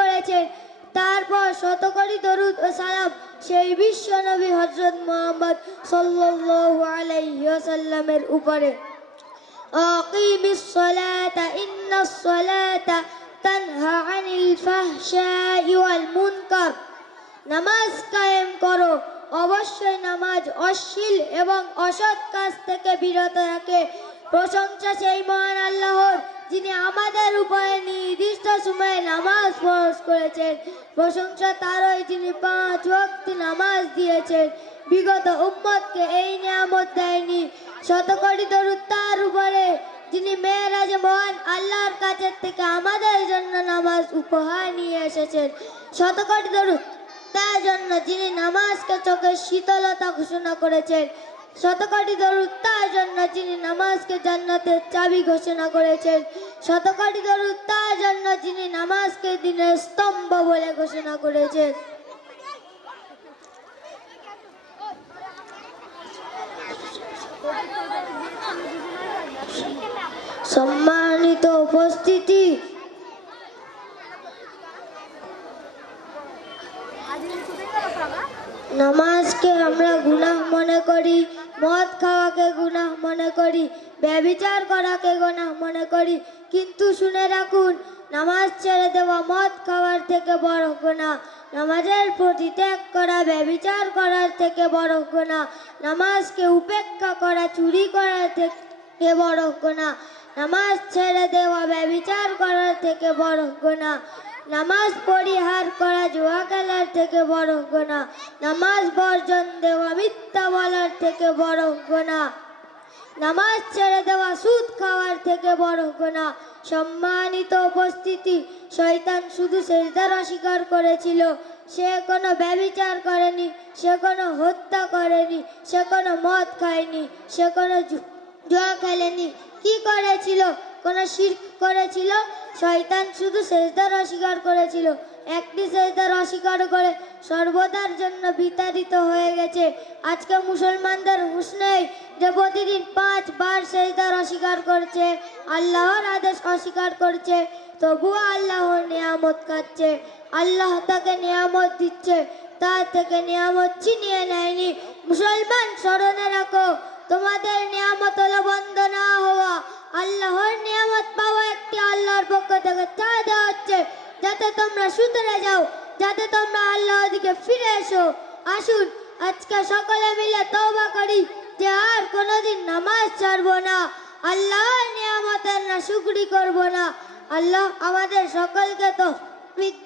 করেছেন তারপর শতকরি দরুদ ও সালাম সেই বিশ্ব নবী হজরত মোহাম্মদ সাল্লাল্লাহু উপরে। নামাজ কায়েম করো, অবশ্যই নামাজ অশ্লীল এবং অসৎ কাজ থেকে বিরত রাখে। প্রশংসা সেই মহান আল্লাহর, যিনি আমাদের উপরে নামাজ ফরজ করেছেন। প্রশংসা তারই যিনি পাঁচ ওয়াক্ত নামাজ দিয়েছেন। বিগত উম্মতকে এই নিয়ামত দেয়নি। শতকোটি দরুদ তার উপরে, যিনি মেয়েরাজে মহান আল্লাহর কাছের থেকে আমাদের জন্য নামাজ উপহার নিয়ে এসেছেন। শতকোটি দরুদ তার জন্য যিনি নামাজকে চোখের শীতলতা ঘোষণা করেছেন। শতকোটি দরুদ তার জন্য যিনি নামাজকে জান্নাতের চাবি ঘোষণা করেছেন। শতকোটি তার জন্য যিনি নামাজকে দিনের স্তম্ভ বলে ঘোষণা করেছেন। সম্মানিত উপস্থিতি। নামাজকে আমরা গুনাহ মনে করি। মদ খাওয়াকে গুনাহ মনে করি, ব্যভিচার করাকে গুনাহ মনে করি। কিন্তু শুনে রাখুন, নামাজ ছেড়ে দেওয়া মদ খাওয়ার থেকে বড় গুনাহ, নামাজের প্রতি ত্যাগ করা, ব্যভিচার করার থেকে বড় গুনাহ, নামাজকে উপেক্ষা করা, চুরি করার থেকে বড় গুনাহ, নামাজ ছেড়ে দেওয়া, ব্যভিচার করার থেকে বড় গুনাহ। নামাজ পরিহার করা জুয়া খেলার থেকে বড় গোনা নামাজ বর্জন দেওয়া মিথ্যা বলার থেকে বড় গোনা নামাজ ছেড়ে দেওয়া সুদ খাওয়ার থেকে বড় গোনা সম্মানিত উপস্থিতি, শয়তান শুধু সেজদার অস্বীকার করেছিল। সে কোনো ব্যবিচার করেনি, সে কোনো হত্যা করেনি, সে কোনো মদ খায়নি, সে কোনো জুয়া খেলেনি। কি করেছিল? কোনো শির করেছিল, শয়তান শুধু সেজদার অস্বীকার করেছিল। একটি সেজদার অস্বীকার করে সর্বদার জন্য বিতাড়িত হয়ে গেছে। আজকে মুসলমানদের হুশ নেই যে প্রতিদিন পাঁচবার সেজদার অস্বীকার করছে, আল্লাহর আদেশ অস্বীকার করছে, তবুও আল্লাহর নিয়ামত খাচ্ছে। আল্লাহ তাকে নিয়ামত দিচ্ছে, তার থেকে নিয়ামত ছিনিয়ে নেয়নি। মুসলমান স্মরণে রাখো, তোমাদের নিয়ামত হলো বন্ধ না হওয়া। আল্লাহর নিয়ামত পাওয়া একটি আল্লাহর পক্ষ থেকে চা হচ্ছে। যাতে তোমরা সুতরে যাও, যাতে তোমরা আল্লাহর দিকে ফিরে এসো। আসুন, আজকে সকলে মিলে তওবা করি যে আর কোনোদিন নামাজ ছাড়বো না। আল্লাহর নিয়ামতের না শুকরি করব না। আল্লাহ আমাদের সকলকে তো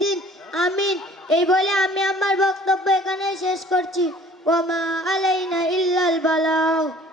দিন। আমিন। এই বলে আমি আমার বক্তব্য এখানে শেষ করছি। ওমা আলাইনা ইল্লাল বালাও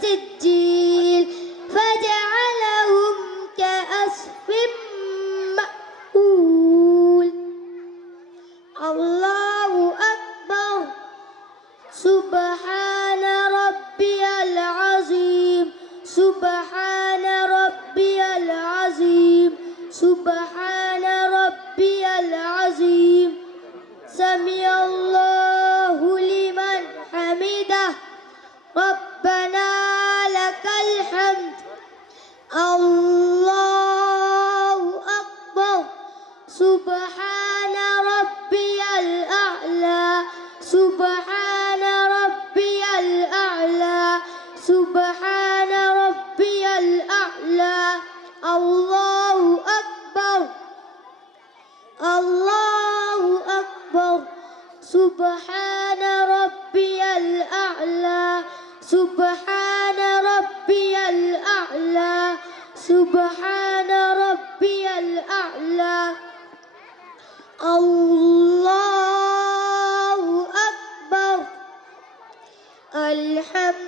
did do سبحان ربي الأعلى سبحان ربي الأعلى سبحان ربي الأعلى. الله أكبر. الحمد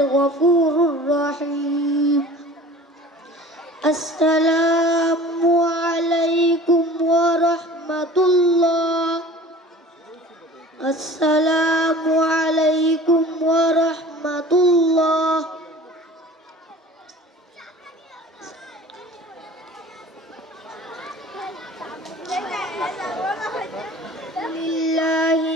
الغفور الرحيم. السلام عليكم ورحمة الله. السلام عليكم ورحمة الله. لله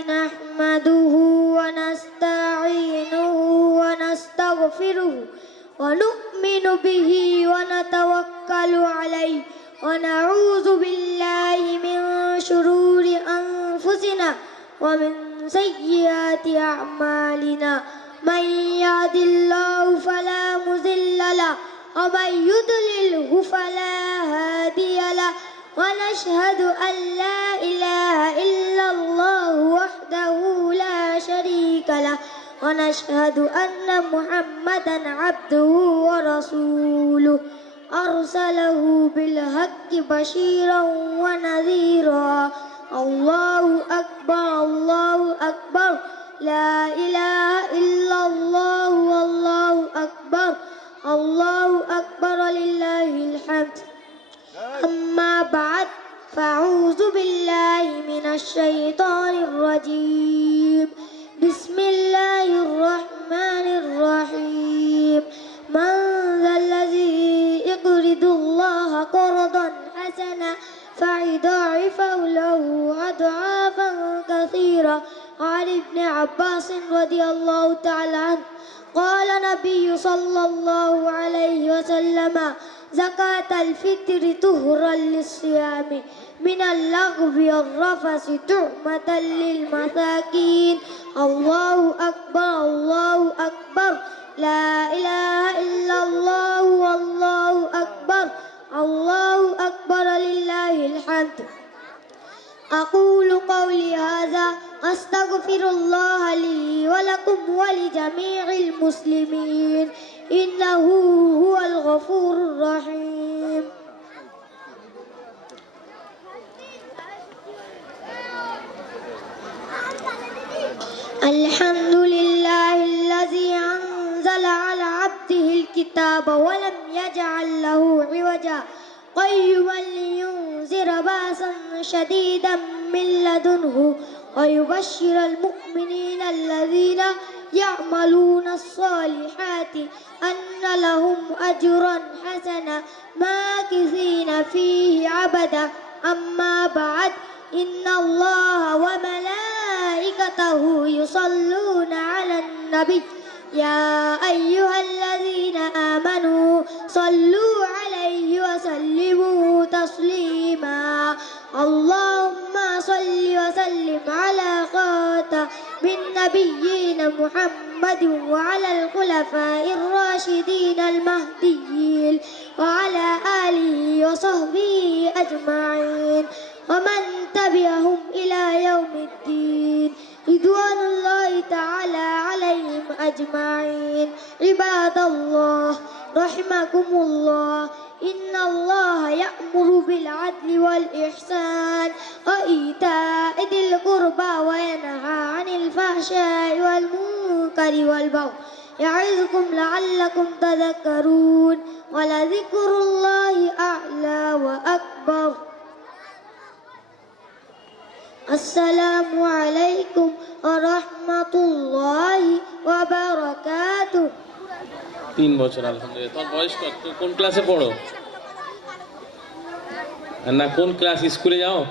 ونؤمن به ونتوكل عليه ونعوذ بالله من شرور أنفسنا ومن سيئات أعمالنا. من يهد الله فلا مذل له ومن يضلله فلا هادي له. ونشهد أن لا إله إلا الله ونشهد أن محمدا عبده ورسوله. أرسله بالحق بشيرا ونذيرا. الله أكبر الله أكبر. لا إله إلا الله والله أكبر. الله أكبر لله الحمد. أما بعد فأعوذ بالله من الشيطان الرجيم. بسم الله الرحمن الرحيم. من ذا الذي يقرض الله قرضا حسنا فيضاعفه له أضعافا كثيرة. عن ابن عباس رضي الله تعالى عنه قال نبي صلى الله عليه وسلم زكاة الفطر طهرا للصيام. من اللغو والرفث تهمة للمساكين. الله أكبر الله أكبر. لا إله إلا الله والله أكبر. الله أكبر لله الحمد. أقول قولي هذا. أستغفر الله لي ولكم ولجميع المسلمين. إنه هو الغفور الرحيم الحمد لله الذي أنزل على عبده الكتاب ولم يجعل له عوجا. قيما لينذر باسا شديدا من لدنه ويبشر المؤمنين الذين يعملون الصالحات أن لهم أجرا حسنا ماكثين فيه عبدا أما بعد إن الله وملائكته يصلون على النبي. يا أيها الذين آمنوا صلوا عليه وسلموا تسليما. اللهم صل وسلم على خاتم النبيين محمد وعلى الخلفاء الراشدين المهديين وعلى آله وصحبه أجمعين. ومن تبعهم إلى يوم الدين. رضوان الله تعالى عليهم أجمعين. عباد الله رحمكم الله. إن الله يأمر بالعدل والإحسان وإيتاء ذي القربى وينهى عن الفحشاء والمنكر والبغي يعظكم لعلكم تذكرون. ولذكر الله أعلى وأكبر. আসসালামু আলাইকুম রহমতুল্লাহি ওয়াবারাকাতু তিন বছর, আলহামদুলিল্লাহ। তোর বয়স কত? কোন ক্লাসে পড়ো? না, কোন ক্লাস স্কুলে যাও?